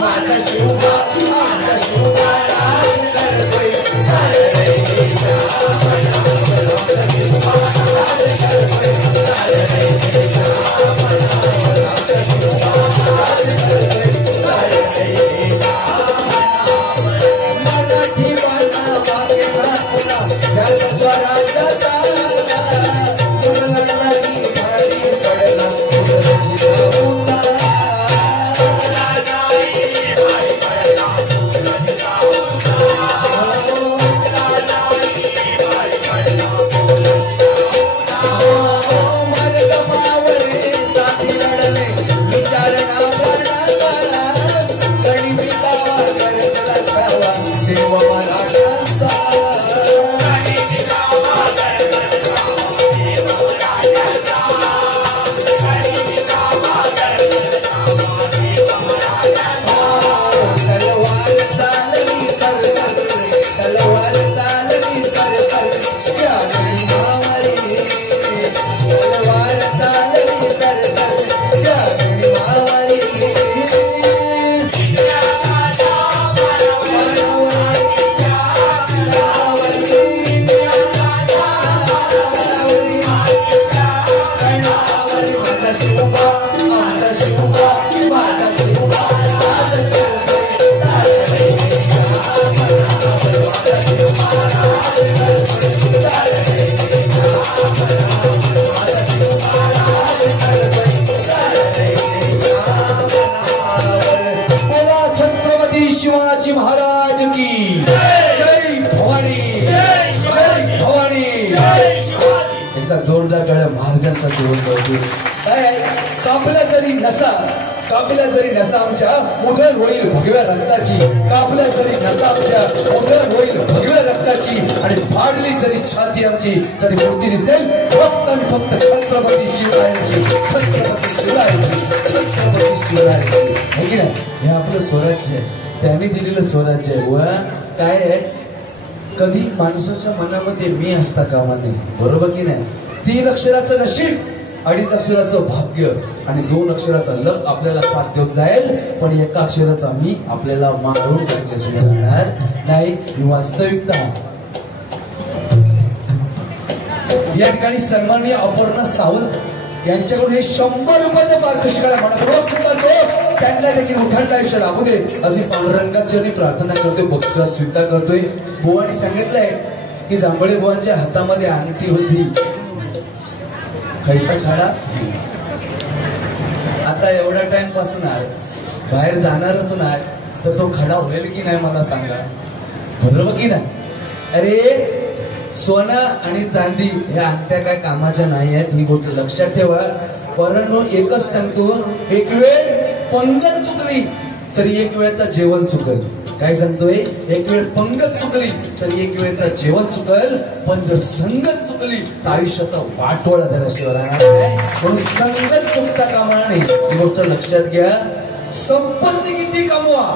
माझा शिवबा आमचा शिवबा राज करतोय सारे मराठी वाला वाक्य स्वराज्याचा कापल्या जरी नसा आमच्या उधळ होईल भगव्या रक्ताची कापल्या जरी नसा आमच्या उधळ होईल भगव्या रक्ताची आणि फाडली जरी छाती आमची तरी मूर्ती दिसेल फक्त आणि फक्त छत्रपती शिवरायांची छत्रपती शिवरायांची छत्रपती शिवरायांची है की नाही हे आपलं स्वराज्य आहे त्यांनी दिलेलं स्वराज्य आहे व काय आहे कधी माणसाच्या मनामध्ये मी असता कामा नाही बरोबर की नाही 3 अक्षराचं नशीब 2.5 अक्षराचं भाग्य आणि 2 अक्षराचा लक आपल्याला साथ देत जाईल पण 1 अक्षराचा मी आपल्याला मारून टाकल्याशिवाय राहणार नाही ही वास्तविकता या ठिकाणी सन्माननीय अपर्णा सावंत यांच्याकडून हे 100 रुपयाचं पारितोषिकाला मनपूर्वक स्वीकारतो त्यांना देखील उठायचं आयुष्य लाभू दे अशी पांडुरंगाची प्रार्थना करतोय बक्षीस स्वीकार करतोय बुवांनी सांगितलंय की जांभळे बुवांच्या हातामध्ये अंगठी होती खायचा खाडा आता एवढा टाइम पासून बाहेर जाणारच नाही तर तो खडा होईल की नाही मला सांगा बरोबर की नाही अरे सोनं आणि चांदी ह्या अंगठ्या काय कामाच्या नाही आहेत ही गोष्ट लक्षात ठेवा परंतु एकच सांगतो एक वेळ पंगत चुकली तरी 1 वेळचा जेवण चुकल काय सांगतोय 1 वेळ पंगत चुकली तरी 1 वेळचा जेवण चुकल पण जर संगत चुकली तर आयुष्याचा वाटोळा झाल्याशिवाय राहणार नाही म्हणून संगत चुकता कामा नये ही गोष्ट लक्षात घ्या संपत्ती किती कमवा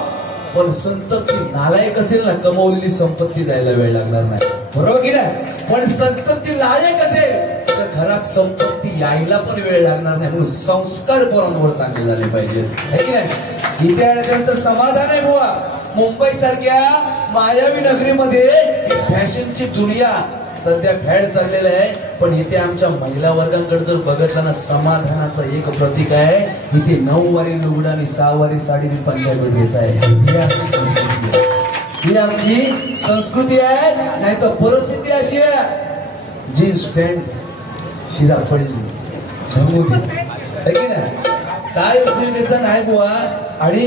पण संतती नालायक असेल ना कमवलेली संपत्ती जायला वेळ लागणार नाही बरोबर की नाही पण संतती नालायक असेल तर घरात संपत्ती यायला पण वेळ लागणार नाही म्हणून संस्कार पोरांवर चांगले झाले पाहिजे है की नाही इथे आल्यानंतर समाधान आहे बुवा मुंबई सारख्या मायावी नगरीमध्ये फॅशनची दुनिया सध्या फॅड चाललेलं आहे पण इथे आमच्या महिला वर्गांकडे जर बघताना समाधानाचं एक प्रतीक आहे इथे 9 वारी लुगडा आणि 6 वारी साडी आणि पंजाबी ड्रेस आहे ही आमची संस्कृती आहे नाही तर परिस्थिती अशी आहे जीन्स पॅन्ट शिरा पडली है की नाही काय उपयोगाचं नाही बुवा आणि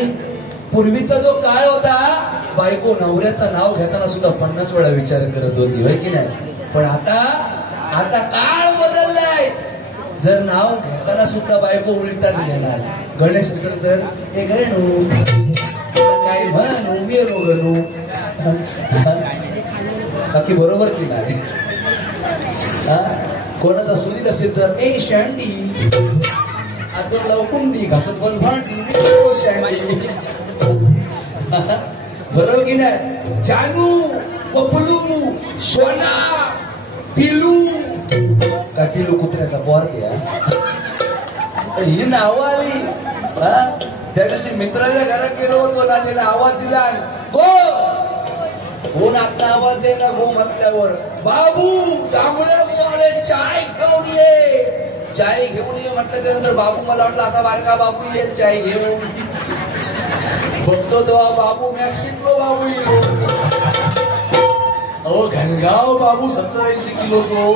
पूर्वीचा जो काळ होता बायको नवऱ्याचं नाव घेताना सुद्धा 50 वेळा विचार करत होती होय की नाही पण आता काळ बदललाय जर नाव घेताना सुद्धा बायको उलटा घेणार गणेश असेल तर हे गणू काय म्हणू मेरो गणू बाकी बरोबर की नाही कोणाचा सुनीत असेल तर ए शँडी आता लवकुंडी घासत बस भांडी ओ शँडी बरोबर की नाही जानू पपलू सोना पिलू का पिलू कुत्र्याचा पोर द्या ही नाव आली त्या दिवशी मित्राच्या घरात गेलो होतो ना, त्याला आवाज दिला, कोण आता आवाज दे ना गो म्हटल्यावर, बाबू जांभळे गोळे चाय घेऊन ये, चाय घेऊन ये म्हटल्याच्या नंतर बाबू, मला वाटलं असा बारका बाबू येईल चाय घेऊन. बघतो तेव्हा बाबू मॅक्सिको बाबू येतो. अहो घनगाव बाबू 70-80 किलो तो.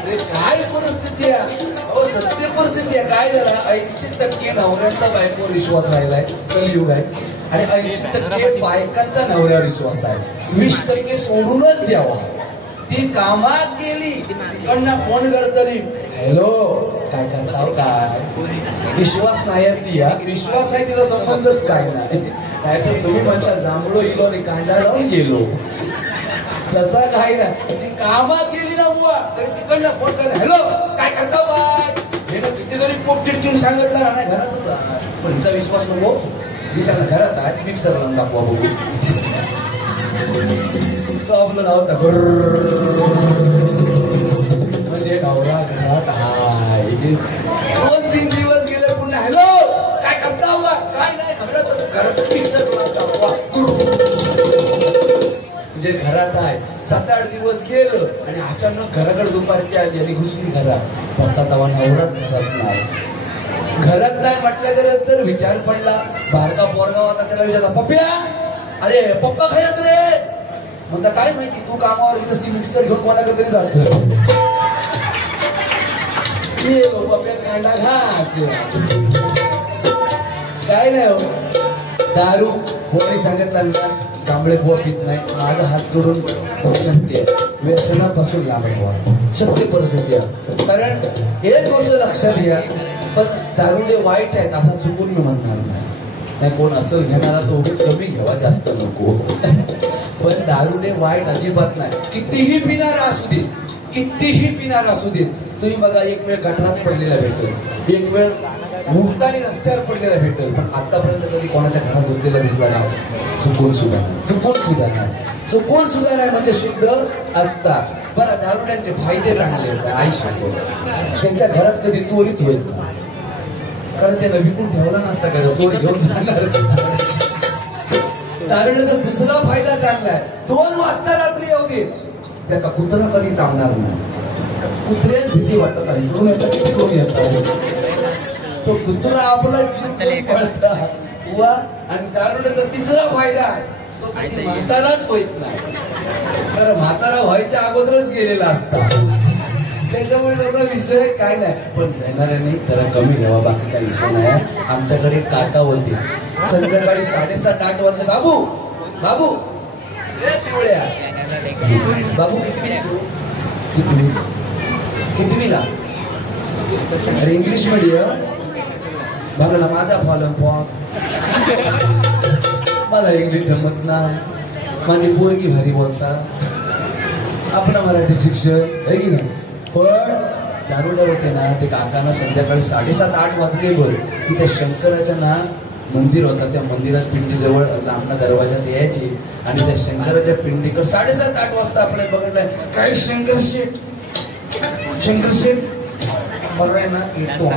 अरे काय परिस्थिती आहे, अहो सत्य परिस्थिती आहे. काय झालं, 80% नवऱ्यांचा बायकोवर विश्वास राहिलाय, कलियुग आहे, आणि 80% बायकांचा नवऱ्यावर विश्वास आहे. 20% सोडूनच द्यावा. ती कामात गेली, तिकडनं फोन करतली, हॅलो काय करता काय, विश्वास नाही ती, विश्वास आहे तिचा संबंधच काय नाही. नाहीतर तुम्ही म्हणता जांभळो इलो आणि कांदा लावून गेलो, तसा काय नाही. ती कामात गेली ना बुवा, तरी तिकडनं फोन कर, हॅलो काय करता बाय, हे ना किती जरी पोट टिटकीन सांगितलं नाही, घरातच आहे, पण हिचा विश्वास नको. मी सांगा घरात आहे, मिक्सर लावून दाखवा बघू. आपलं नाव म्हणजे नवरा घरात हाय. 2-3 दिवस गेले, पुन्हा हॅलो काय करता बा, काय नाही घरात मिक्सर लावून दाखवा. म्हणजे घरात आहे. 7-8 दिवस गेलं आणि अचानक घराकडे दुपारच्या आली घुसली घरात. फक्त तवा नवराच घरात नाही. घरात नाही म्हटल्यानंतर विचार पडला, बारका पोरगा होता, त्याला विचारला, पप्प्या अरे पप्पा खायत रे. म्हणता काय माहिती, तू कामावर गेलस की मिक्सर घेऊन कोणाकडे तरी जातो. पप्प्या कांदा घात काय नाही हो, दारू कोणी सांगितलं कांबळे बुवा पित नाही. माझा हात जोडून म्हणते, व्यसनापासून लांब व्हा. सत्य परिस्थिती आहे. कारण एक गोष्ट लक्षात घ्या, पण दारुडे वाईट आहेत असं चुकून मी म्हणणार नाही. कोण असं घेणारा तो उगीच कमी घ्यावा, जास्त नको. पण दारुडे वाईट अजिबात नाही. कितीही पिणार असू दे, कितीही पिणार असू दे. तुम्ही बघा, एक वेळ गटारात पडलेला भेटेल, एक वेळ मुक्तानी रस्त्यावर पडलेला भेटेल, पण आतापर्यंत कधी कोणाच्या घरात घुसलेला दिसला नाही. चुकून सुद्धा नाही, चुकून सुद्धा नाही, चुकून सुद्धा नाही, म्हणजे शुद्ध असतात. बरं, दारुड्यांचे फायदे चांगले होते, आई शकतो. त्यांच्या घरात कधी चोरीच होईल नाही, कारण त्यानं विकून ठेवला नसता का, चोरी घेऊन जाणार. दारुड्याचा दुसरा फायदा चांगला आहे, 2 वाजता रात्री येऊ दे, त्या का कुत्रा कधी चावणार नाही. कुत्र्याच भीती वाटत आहे, इकडून येतात की तिकडून येतात, तो कुत्रा आपला जीव पळता. आणि दारुड्याचा तिसरा फायदा आहे, तो कधी म्हाताराच होत नाही, कारण म्हातारा व्हायच्या अगोदरच गेलेला असता. त्याच्यामुळे त्याचा विषय काय नाही. पण येणाऱ्याने जरा कमी घ्यावा, बाकी काही विषय नाही. आमच्याकडे काका होते, संध्याकाळी 7:30-8 वाजता, बाबू बाबू पिवळ्या बाबू कितवीला, अरे इंग्लिश मीडियम. बघला माझा फॉलोन मला इंग्लिश जमत ना, माझी पोरगी भारी बोलता, आपला मराठी शिक्षण आहे की नाही. पण दारुडा होते ना, ते काकांना संध्याकाळी 7:30-8 वाजले बस की त्या शंकराच्या ना मंदिर होता, त्या मंदिरात पिंडीजवळ लांबना दरवाजात यायचे आणि त्या शंकराच्या पिंडीकडे 7:30-8 वाजता आपल्याला बघितलंय काय शंकर शेठ बरोबर आहे ना, येतो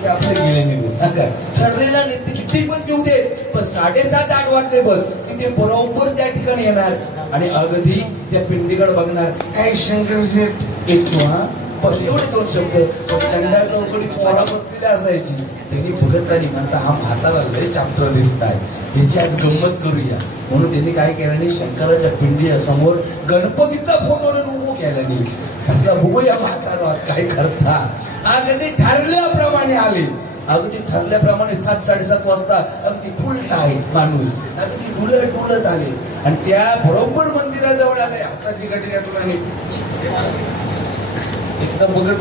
की आपले गेले निघून ठरलेला नाही. किती पण घेऊ दे, पण 7:30-8 वाजले बस की ते बरोबर त्या ठिकाणी येणार आणि अगदी त्या पिंडीकडे बघणार, काय शंकर शेठ येतो हा. एवढे 2 शब्द चंडाळ चौकडी पोरा बसलेली असायची. त्यांनी बघत राहिली, म्हणता हा म्हातारा लय चाप्टर दिसत आहे, ह्याची आज गंमत करूया. म्हणून त्यांनी काय केलं नाही, शंकराच्या पिंडी समोर गणपतीचा फोटो उभो केला नाही. म्हटलं बघूया म्हातारा आज काय करता. अगदी ठरल्याप्रमाणे आले, अगदी ठरल्याप्रमाणे 7-7:30 वाजता अगदी फुल टाईट माणूस अगदी उलट आले आणि त्या बरोबर मंदिराजवळ आले. हाताची गटी घातून एकदम बघत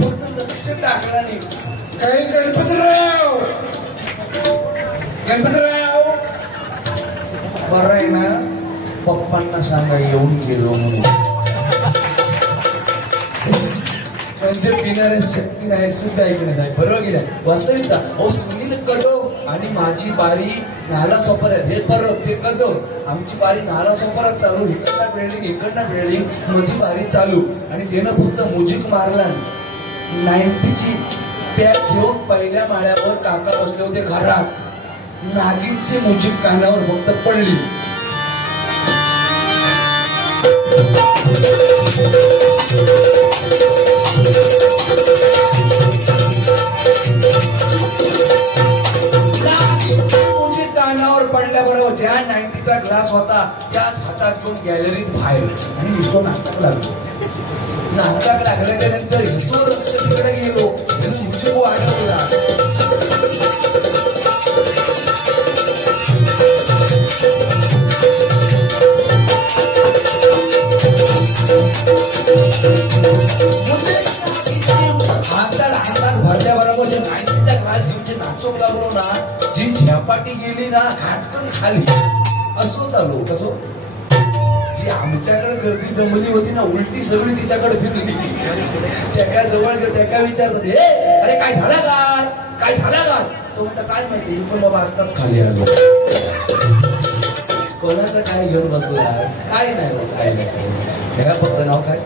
फक्त लक्ष टाकला नाही. काही गणपतराव बरं आहे ना, पप्पांना सांगा येऊन गेलो म्हणून. म्हणजे पिणाऱ्या शक्ती नाही सुद्धा ऐकणे साहेब, बरोबर गेल्या वास्तविकता. अहो सुनील कदम आणि माझी बारी नाला सोपऱ्यात, हे परत ते कदम, आमची बारी नाला सोपऱ्यात चालू, इकडनं बिल्डिंग इकडनं बिल्डिंग, मध्ये बारी चालू आणि त्यानं फक्त म्युझिक मारला. 90ची पॅक घेऊन पहिल्या माळ्यावर काका बसले होते घरात. नागिनची म्युझिक कानावर फक्त पडली. कानावर पडल्याबरोबर ज्या 90चा ग्लास होता त्याच हातात घेऊन गॅलरीत बाहेर आणि नुसतं नाचक लागलो. नाचक लागल्याच्या नंतर तिकडे गेलो. म्युझिक वाढवला. हातात भरल्याबरोबर जे 90चा ग्लास घेऊन जे नाचूक लागलो ना, जी झपाटी गेली ना घाटकन खाली. असं चालू कसं जी आमच्याकडे गर्दी जमली होती ना उलटी सगळी तिच्याकडे फिरली. त्याच्या जवळ त्याच्या विचारतात, अरे काय झालं काय, काय झालं काय? तो म्हणता काय माहिती, पण बाबा आत्ताच खाली आलो. कोणाचं काय घेऊन बसलो यार, काय नाही काय नाही. ह्या फक्त नाव काय.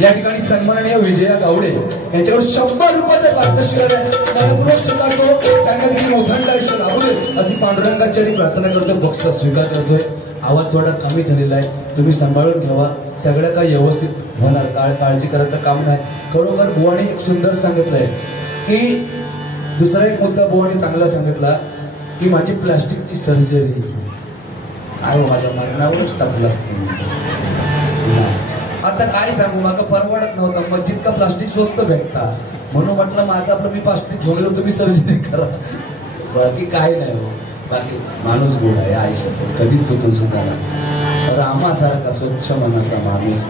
या ठिकाणी सन्माननीय विजया गावडे यांच्याकडून 100 रुपयाचं पारितोषिक मनपूर्वक स्वीकारतो. त्यांना देखील उधंड आयुष्य लाभू दे अशी पांडुरंगाची प्रार्थना करतो. बक्षीस स्वीकार करतोय. आवाज थोडा कमी झालेला आहे, तुम्ही सांभाळून घ्यावा. सगळं काही व्यवस्थित होणार, काळजी करायचं काम नाही. खरोखर बुवाने एक सुंदर सांगितलंय की दुसरा एक मुद्दा बुवाने चांगला सांगितला की माझी प्लास्टिकची सर्जरी आहे, माझ्या मरणावरच टाकलं. आता काय सांगू, मला परवडत नव्हतं. मग जितका प्लास्टिक स्वस्त भेटता म्हणून म्हटलं माझं आपलं मी प्लास्टिक घेऊन येतो, तुम्ही सर्जरी करा. बाकी काय नाही हो. बाकी माणूस गोड आहे आयुष्यात, कधीच चुकून सुद्धा. रामासारखा स्वच्छ मनाचा माणूस.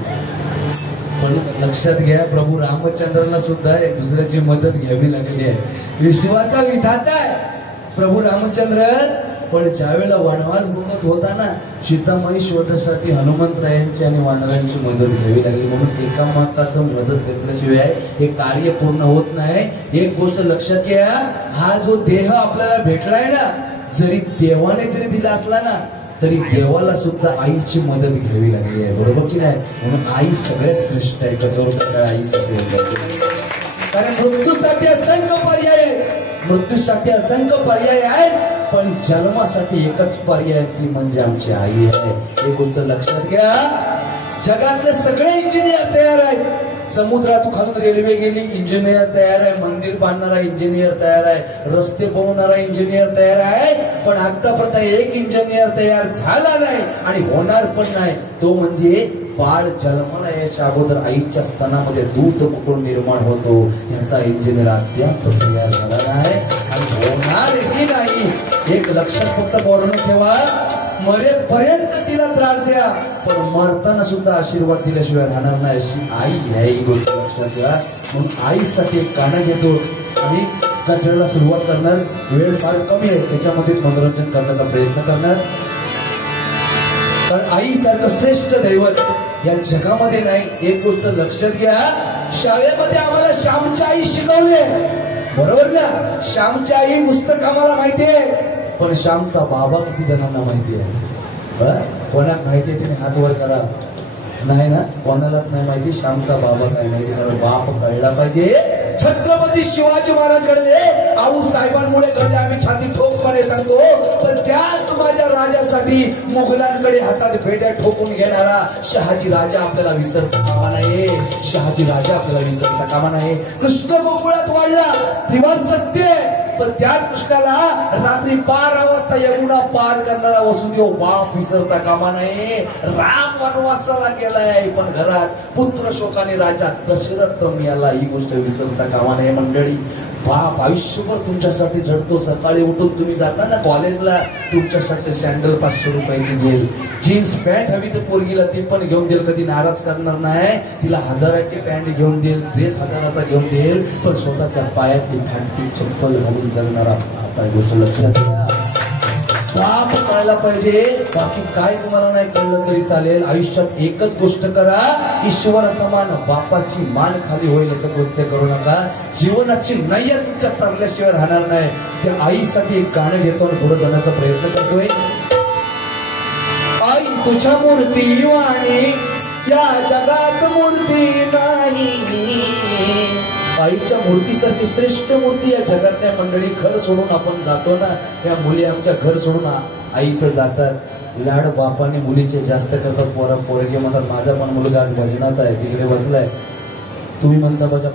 पण लक्षात घ्या, प्रभू रामचंद्राला सुद्धा एक दुसऱ्याची मदत घ्यावी लागली आहे. विश्वाचा विधाता आहे प्रभू रामचंद्र. पण ज्यावेळेला वनवास भोगत होता ना, सीतामाई शोधासाठी हनुमंतरायांची आणि वानरांची मदत घ्यावी लागली. म्हणून एकामेकाचं मदत घेतल्याशिवाय हे कार्य पूर्ण होत नाही. एक गोष्ट लक्षात घ्या, हा जो देह आपल्याला भेटलाय ना, जरी देवाने जरी दिला असला ना, तरी देवाला सुद्धा आईची मदत घ्यावी लागली आहे. बरोबर की नाही. म्हणून आई सगळ्यात श्रेष्ठ आहे. कचोरता आई सगळ्यात. कारण मृत्यूसाठी असंख्य पर्याय आहेत, मृत्यूसाठी असंख्य पर्याय आहेत, पण जन्मासाठी एकच पर्याय, ती म्हणजे आमची आई आहे. हे गोष्ट लक्षात घ्या. जगातले सगळे इंजिनियर तयार आहेत. समुद्रातून खालून रेल्वे गेली, इंजिनियर तयार आहे. मंदिर बांधणारा इंजिनियर तयार आहे. रस्ते बनवणारा इंजिनियर तयार आहे. पण आतापर्यंत एक इंजिनियर तयार झाला नाही आणि होणार पण नाही. तो म्हणजे बाळ जन्माला याच्या अगोदर आईच्या स्तनामध्ये दूध कुठून निर्माण होतो याचा इंजिनियर अद्याप तयार झाला नाही आणि होणारही नाही. एक लक्षात फक्त बोलून ठेवा, मरेपर्यंत तिला त्रास द्या, पण मरताना सुद्धा आशीर्वाद दिल्याशिवाय राहणार नाही. अशी आई आहे, ही गोष्ट लक्षात घ्या. म्हणून आईसाठी एक गाणं घेतो आणि गजराला सुरुवात करणार. वेळ फार कमी आहे, त्याच्यामध्ये मनोरंजन करण्याचा प्रयत्न करणार. कारण आईसारखं श्रेष्ठ दैवत या जगामध्ये नाही. एक गोष्ट लक्षात घ्या, शाळेमध्ये आम्हाला श्यामची आई शिकवले, बरोबर ना. श्यामची आई पुस्तक आम्हाला माहिती आहे, पण श्यामचा बाबा किती जणांना माहिती आहे? कोणाक माहिती आहे? तुम्ही हात वर करा. नाही ना, कोणालाच नाही माहिती. श्यामचा बाबा काय माहिती, कारण बाप कळला पाहिजे. छत्रपती शिवाजी महाराज घडले, आऊ साहेबांमुळे घडले, आम्ही छाती ठोकपणे सांगतो. पण त्याच माझ्या राजासाठी मुघलांकडे हातात भेट्या ठोकून घेणारा शहाजी राजा आपल्याला विसरता कामा नये. शहाजी राजा आपल्याला विसरता कामा नये. कृष्ण गोकुळात वाढला, त्रिवार सत्य, पण त्याच कृष्णाला रात्री 12 वाजता यमुना पार करणारा वसुदेव बाप विसरता कामा नये. राम वनवासाला गेलाय, पण घरात पुत्र शोकाने राजा दशरथ याला ही गोष्ट विसरता कामा नये. मंडळी, बाप आयुष्यभर तुमच्यासाठी झडतो. सकाळी उठून तुम्ही जाता ना कॉलेजला, तुमच्यासाठी सॅन्डल 500 रुपयाची घेईल, जीन्स पॅन्ट हवी तर पोरगीला ती पण घेऊन देईल, कधी नाराज करणार नाही. तिला 1000ची पॅन्ट घेऊन देईल, ड्रेस 1000चा घेऊन देईल, पण स्वतःच्या पायातली फाटकी चप्पल घालून जगणारा बाप. गोष्ट लक्षात घ्या, बाप कळला पाहिजे. बाकी काय तुम्हाला नाही कळलं तरी चालेल. आयुष्यात एकच गोष्ट करा, ईश्वर समान बापाची मान खाली होईल असं कृत्य करू नका. जीवनाची नय्या तुमच्या तरल्याशिवाय राहणार नाही. त्या आईसाठी एक गाणं घेतो आणि पुढे जाण्याचा प्रयत्न करतोय. आई तुझ्या मूर्ती वाणी या जगात मूर्ती नाही. आईच्या मूर्तीसारखी श्रेष्ठ मूर्ती या जगातल्या मंडळी. घर सोडून आपण जातो ना, या मुली आमच्या घर सोडून आईचं जातात. लाड बापाने मुलीचे जास्त करतात. पोरगे म्हणतात माझा पण मुलगा आज भजनात आहे, तिकडे बसलाय. तुम्ही म्हणता माझ्या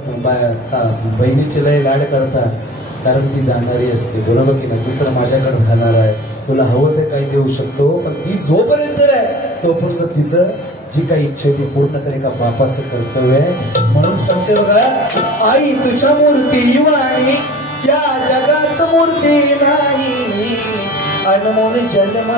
बहिणीचे लय लाड करता, कारण ती जाणारी असते. बरोबर की नाही? तू तर माझ्याकडे खाणार आहे, तुला हवं ते काही देऊ शकतो, पण ती जोपर्यंत आहे तोपर्यंत तिचं जी काही इच्छा ती पूर्ण करे का बापाचं कर्तव्य आहे. म्हणून सांगते बघा, आई तुझ्या मूर्ती वाणी या जगात मूर्ती नाही. अनमोल जन्म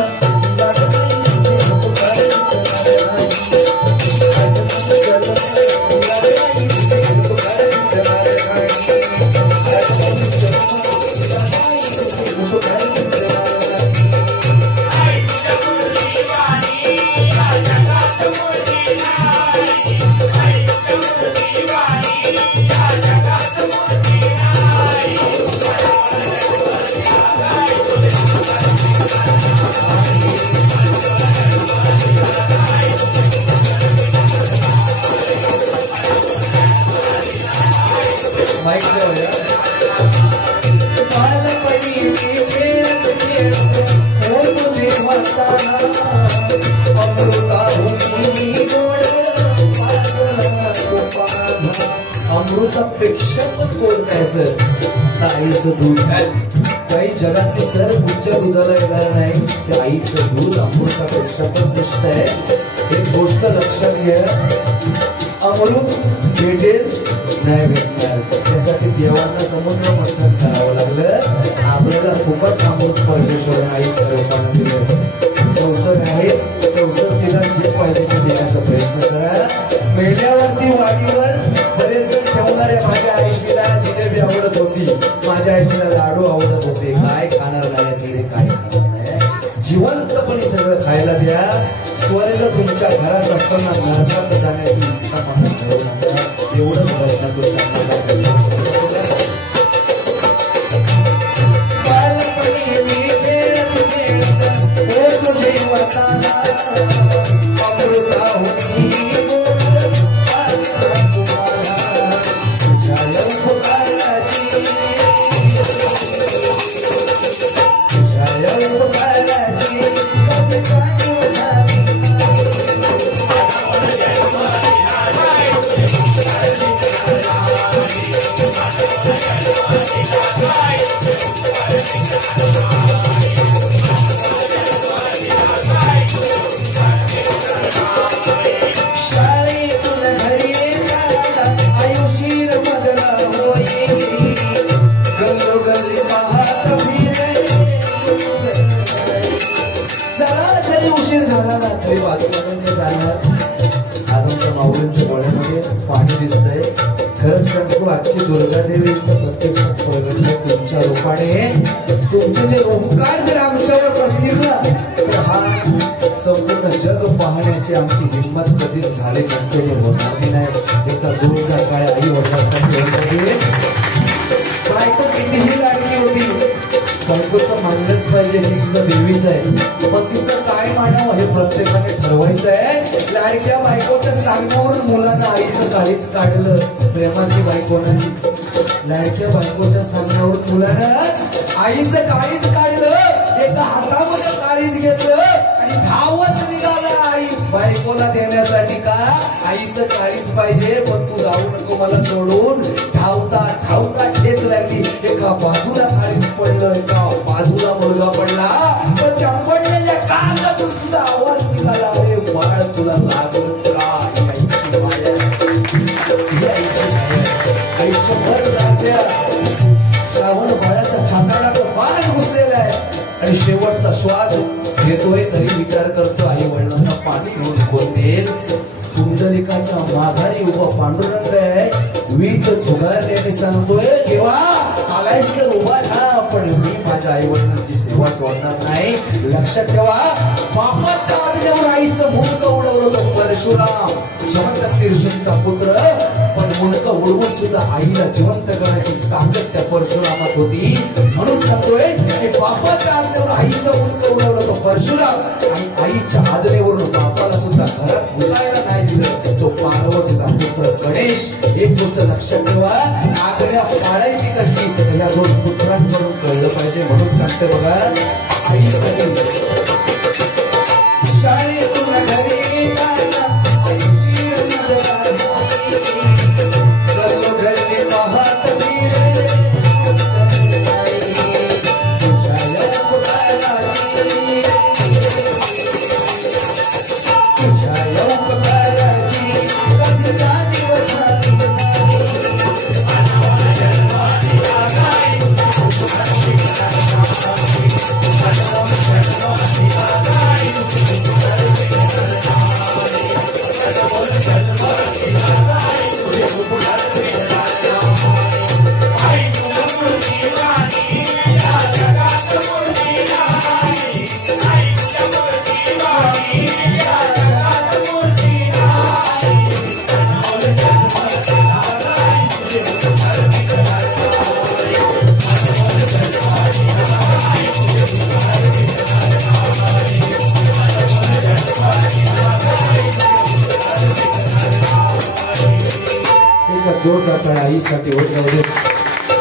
अमृतापेक्षा पण गोड काय सर? आईचं दूध. काही जगातली सर पुढच्या दुधाला येणार नाही. ते आईचं दूध अमृतापेक्षा पण श्रेष्ठ आहे. एक गोष्ट लक्षात घ्या, अमृत भेटेल नाही भेटणार. त्यासाठी देवांना समुद्र मंथन करावं लागलं. आपल्याला खूपच अमृत परमेश्वर आई रूपाने दिलं. अवसर आहे, अवसर तिला जे पाहिजे ते देण्याचा प्रयत्न करा. मेल्यावरती वाडीवर बरेच जण ठेवणाऱ्या माझ्या आईशीला जिलेबी आवडत होती, माझ्या आईशीला लाडू आवडत होते. काय खाणार नाही तिने, काय खाणार नाही. जिवंतपणे सगळं खायला द्या. स्वर्ग तुमच्या घरात असताना नरकात जाण्याची इच्छा मला ठेवू नका. एवढं प्रयत्न सांगण्याचा आजची दुर्गादेवी प्रत्यक्षात प्रगटली तुमच्या रूपाने. तुमचे जे उपकार जर आमच्यावर असतील ना, तर हा संपूर्ण जग पाहण्याची आमची हिंमत कधीच झाली नसते, होणार नाही. एका जोरदार काळ्या आई वडिलांसाठी बायको कितीही लाडकी होती, बायकोचं मानलंच पाहिजे. ही सुद्धा देवीच आहे, पण तिचं काय मानावं हे प्रत्येकाने ठरवायचं आहे. लाडक्या बायकोच्या सांगण्यावरून मुलांना आईचं काळीच काढलं. प्रेमाची बायको नाही, लाडक्या बायकोच्या सांगण्यावरून मुलानं आईचं काळीच काढलं. एका हातामध्ये काळीच घेतलं आणि धावत निघाला आई बायकोला देण्यासाठी. का? आईचं काळीच पाहिजे, पण तू जाऊ नको मला सोडून. धावता धावता ठेच लागली. एका बाजूला काळीच पडलं, एका बाजूला मुलगा पडला. पण त्या पडलेल्या कानातून सुद्धा आवाज निघाला, अरे बाळ तुला लागलं का? आयुष्यभर राहत्या श्रावण बाळाच्या छाताडात पाणी घुसलेलं आहे आणि शेवटचा श्वास घेतोय तरी विचार करतो आई वडिलांना पाणी घेऊन कोण देईल. कुंडलिकाच्या माघारी उभा पांडुरंग आहे, वीट झुगारल्याने सांगतोय केव्हा आलायस तर उभा राहा, पण मी माझ्या आई वडिलांची सेवा सोडणार नाही. लक्षात ठेवा, बापाच्या आज्ञेवर आईचं मुंडकं उडवलं परशुराम, जमदग्नी ऋषींचा पुत्र, पण मुंडकं उडवून सुद्धा आईला जिवंत करण्याची ताकद त्या परशुरामात होती. म्हणून सांगतोय बापाच्या आज्ञेवर आईचा मुलगा उडवला तो परशुराम, आणि आईच्या आज्ञेवरून बापाला सुद्धा घरात घुसायला नाही दिलं तो पार्वतीचा पुत्र गणेश. एक गोष्ट लक्षात ठेवा, आज्ञा पाळायची कशी या दोन पुत्रांकडून कळलं पाहिजे. म्हणून सांगते बघा, आई सगळी शाळेतून घरी येताना आईची नजर गल्लोगल्ली पाहत फिरे तुझ्या उपकाराची, तुझ्या उपकाराची कधीचा दिवस जोर करताय आईसाठी होत जाऊ दे,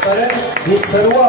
कारण हे सर्व